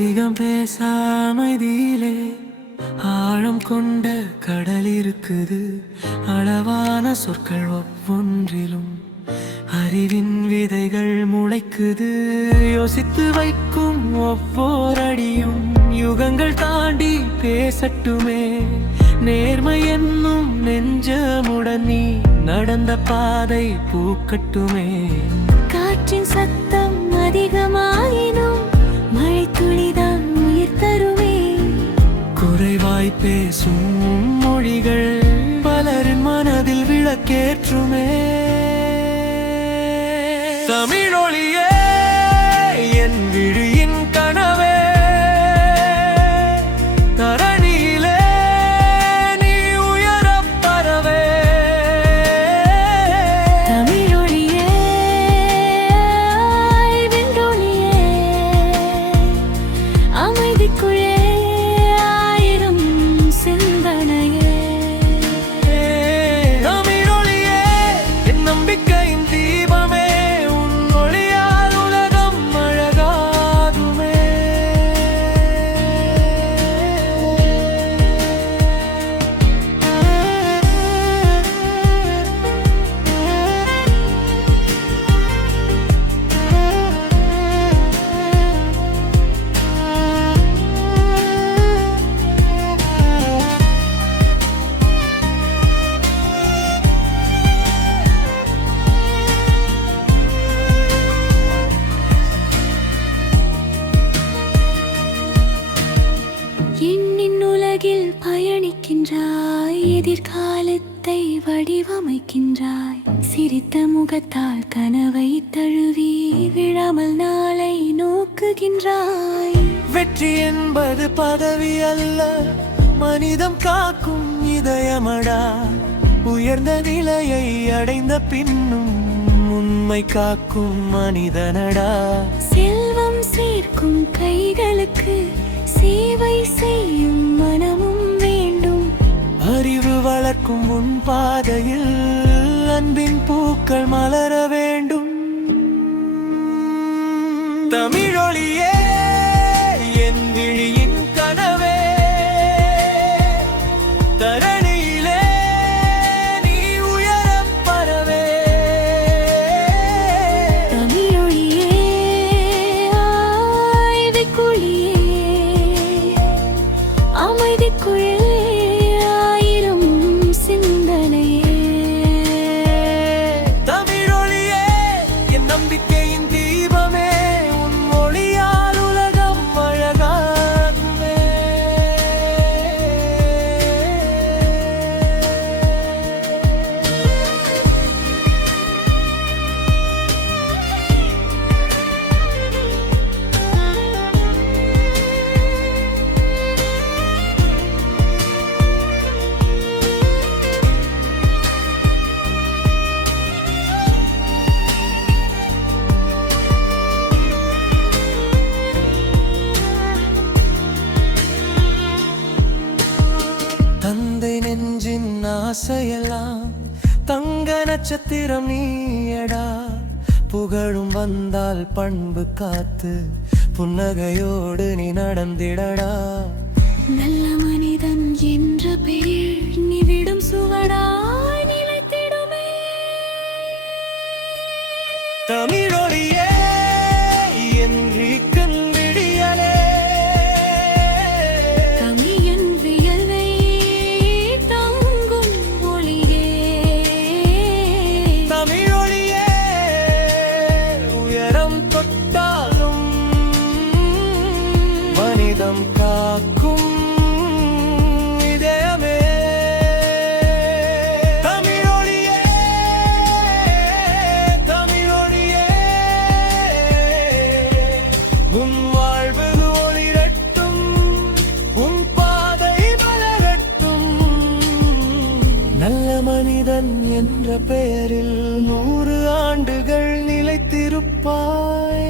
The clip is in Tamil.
அதிகம் பேசாமதிலே ஆழம் கொண்ட கடல் இருக்குது. அளவான சொற்கள் ஒவ்வொன்றிலும் அறிவின் விதைகள் முளைக்குது. யோசித்து வைக்கும் ஒவ்வொரு அடியும் யுகங்கள் தாண்டி பேசட்டுமே. நேர்மை என்னும் நெஞ்சமுடன் நீ நடந்த பாதை பூக்கட்டுமே. காற்றின் சத்தம் அதிகமாயினும் மழை துளிதான் உயிர் தருமே. குறைவாய் பேசும் மொழிகள் பலரின் மனதில் விளக்கேற்றுமே. தமிழொலியே என் விழியின் கனவே, தரணியிலே நீ உயரப் பரவே. தமிழொலியே வெண்டொலியே, அமைதிக்குள்ளே ஆயிரம் சிந்தனையே. தமிழொலியே என் நம்பிக்கையின் தீபமே, உன் ஒளியால் உலகம் அழகாகுமே. எண்ணின் உலகில் பயணிக்கின்றாய், எதிர்காலத்தை வடிவமைக்கின்றாய். சிரித்த முகத்தால் கனவை தழுவி விழாமல் நாளை நோக்குகின்றாய். வெற்றி என்பது பதவி அல்ல, மனிதம் காக்கும் இதயமடா. உயர்ந்த நிலையை அடைந்த பின்னும் உண்மை காக்கும் மனிதனடா. செல்வம் சேர்க்கும் கைகளுக்கு சேவை செய்யும் மனமும் வேண்டும். அறிவு வளர்க்கும் உன் பாதையில் அன்பின் பூக்கள் மலர வேண்டும். தமிழொலியே என் விழியின் கனவே, தரணியிலே நீ உயரப் பரவே. தமிழொலியே ஆய்வுக்குழியே, அமைதிக்குள்ளே ஆயிரம் சிந்தனையே. தமிழொலியே என் நம்பிக்கையின் தீபமே, உன் மொழியால் உலகம் அழகாகுமே. தந்தை நெஞ்சின் ஆசையெல்லாம் தங்க நட்சத்திரம் நீயடா. புகழும் வந்தால் பண்பு காத்து புன்னகையோடு நீ நடந்திடடா. நல்ல மனிதன் என்ற பெயர் நீ விடும் சுவடாய் நிலைத்திடுமே. தமிழொலியே என் வீக்கன் விடியலே, தமிழன் வியல்வை தாங்கும் ஒளியே. தமிழொலியே உயரம் தொட்டாலும் மனிதம் காக்கும் இதயமே. தமிழொலியே தமிழொலியே உன் வாழ்வு ஒளிரட்டும், உன் பாதை மலரட்டும். நல்ல மனிதன் என்ற பெயரில் 100 ஆண்டுகள் நிலைத்திருப்பாய்.